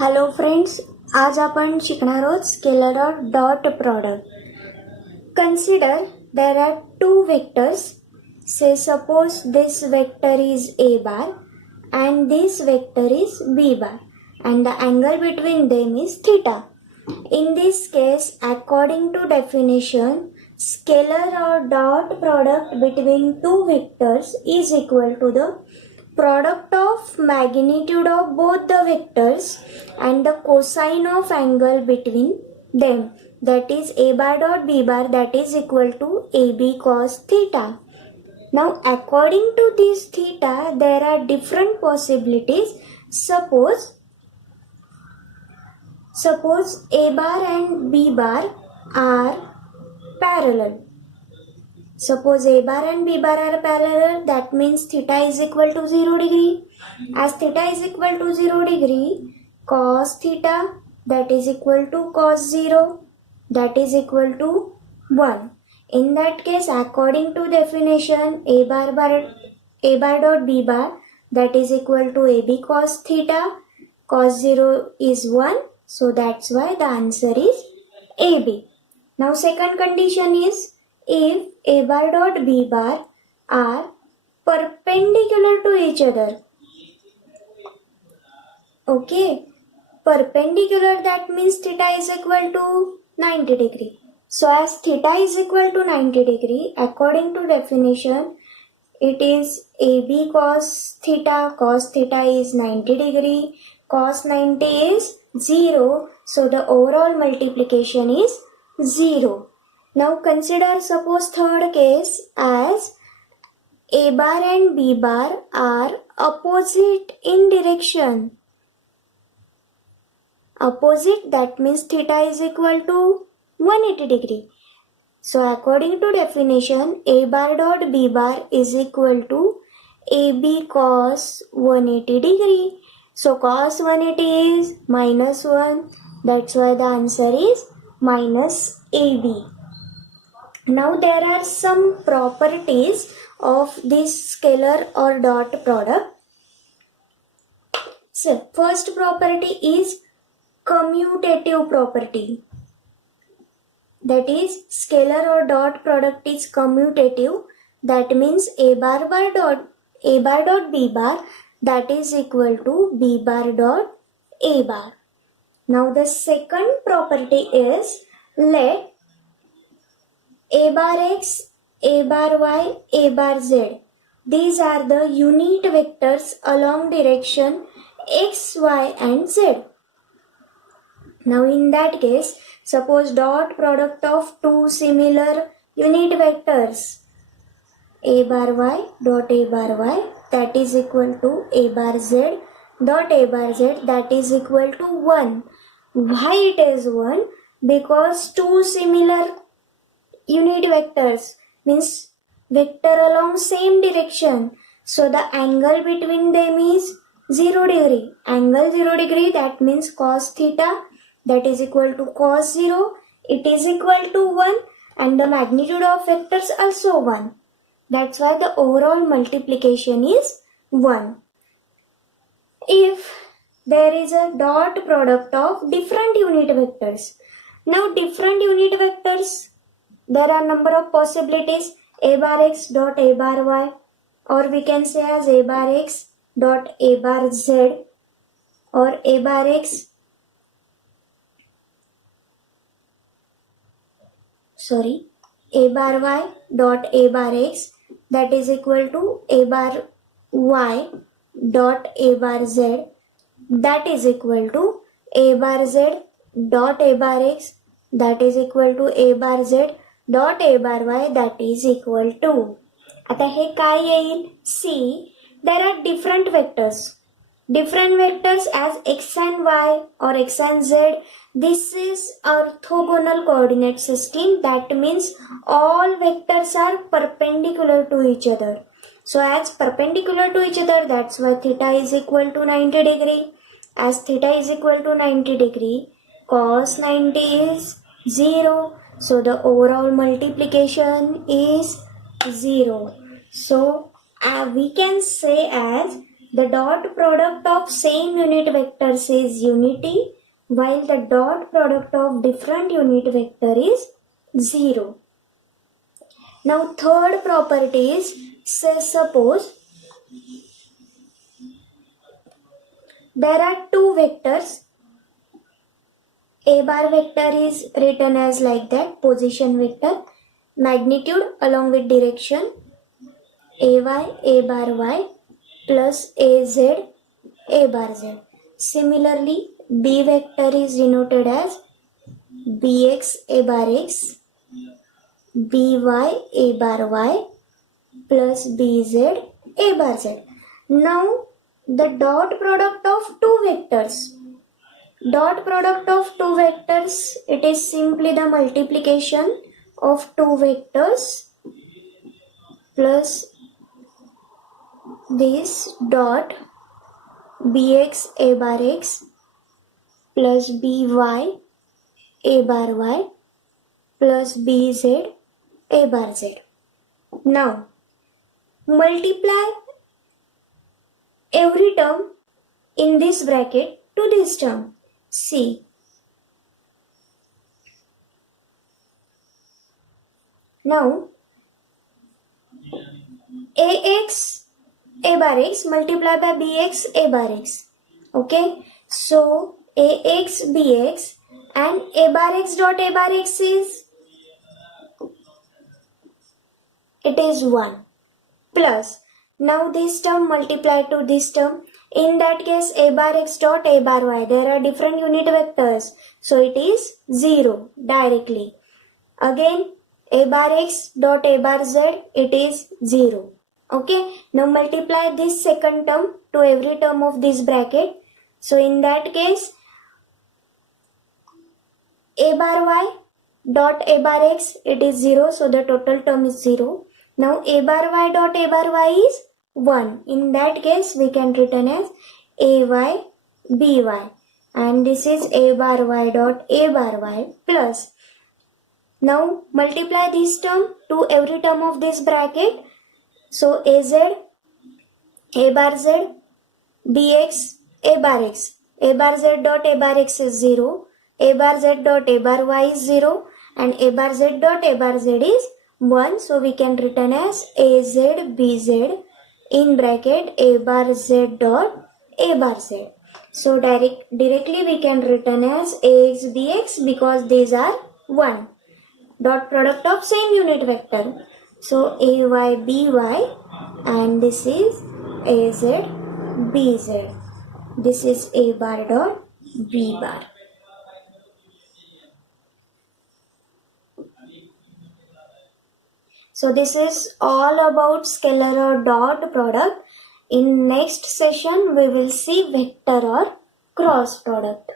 Hello friends, आज आपण शिकणार आहोत scalar of dot product. Consider there are two vectors. Say suppose this vector is a bar and this vector is b bar and the angle between them is theta. In this case, according to definition, scalar or dot product between two vectors is equal to the product of magnitude of both the vectors and the cosine of angle between them, that is a bar dot b bar, that is equal to ab cos theta. Now according to this theta there are different possibilities. Suppose a bar and b bar are parallel. Suppose a bar and b bar are parallel, that means theta is equal to 0 degree. As theta is equal to 0 degree, cos theta, that is equal to cos 0, that is equal to 1. In that case, according to definition, a bar dot b bar, that is equal to ab cos theta. Cos 0 is 1, so that's why the answer is ab. Now second condition is, if a bar dot b bar are perpendicular to each other. Okay, perpendicular, that means theta is equal to 90 degree. So as theta is equal to 90 degree, according to definition, it is ab cos theta is 90 degree, cos 90 is 0, so the overall multiplication is 0. Now consider suppose third case as a bar and b bar are opposite in direction. Opposite, that means theta is equal to 180 degree. So according to definition, a bar dot b bar is equal to ab cos 180 degree. So cos 180 is minus 1. That's why the answer is minus ab. Now there are some properties of this scalar or dot product. So first property is commutative property. That is, scalar or dot product is commutative. That means a bar dot b bar, that is equal to b bar dot a bar. Now the second property is, let a bar x, a bar y, a bar z, these are the unit vectors along direction x, y and z. Now in that case, suppose dot product of two similar unit vectors, a bar y dot a bar y, that is equal to a bar z dot a bar z, that is equal to 1. Why it is 1? Because two similar unit vectors means vector along same direction, so the angle between them is 0 degree. Angle 0 degree, that means cos theta, that is equal to cos 0, it is equal to 1, and the magnitude of vectors also 1. That's why the overall multiplication is 1. If there is a dot product of different unit vectors. Now different unit vectors, there are number of possibilities, a bar x dot a bar y, or we can say as a bar x dot a bar z, or a bar x a bar y dot a bar x, that is equal to a bar y dot a bar z, that is equal to a bar z dot a bar x, that is equal to a bar z dot a bar y, that is equal to. आता हे काय येईल? See, there are different vectors as x and y or x and z. This is orthogonal coordinate system, that means all vectors are perpendicular to each other. So as perpendicular to each other, that's why theta is equal to 90 degree. As theta is equal to 90 degree, cos 90 is 0. So the overall multiplication is 0. So we can say as the dot product of same unit vectors is unity, while the dot product of different unit vector is 0. Now third property is, say suppose there are two vectors. A bar vector is written as like that, position vector, magnitude along with direction, ay, a bar y plus az, a bar z. Similarly, B vector is denoted as bx a bar x, by a bar y plus bz a bar z. Now, the dot product of two vectors. Dot product of two vectors, it is simply the multiplication of two vectors plus this dot bx a bar x plus by a bar y plus bz a bar z. Now, multiply every term in this bracket to this term. See, now ax a bar x multiplied by bx a bar x. Okay, so ax bx and a bar x dot a bar x is, it is 1 plus, now this term multiplied to this term. In that case, a bar x dot a bar y, there are different unit vectors, so it is 0 directly. Again, a bar x dot a bar z, it is 0. Okay, now multiply this second term to every term of this bracket. So in that case, a bar y dot a bar x, it is 0, so the total term is 0. Now a bar y dot a bar y is 1. In that case, we can written as ay by, and this is a bar y dot a bar y plus. Now multiply this term to every term of this bracket. So az a bar z bx a bar x, a bar z dot a bar x is 0, a bar z dot a bar y is 0, and a bar z dot a bar z is 1. So we can written as az bz in bracket a bar z dot a bar z. So directly we can written as ax bx because these are 1. Dot product of same unit vector. So ay by, and this is az bz. This is a bar dot b bar. So this is all about scalar or dot product. In next session we will see vector or cross product.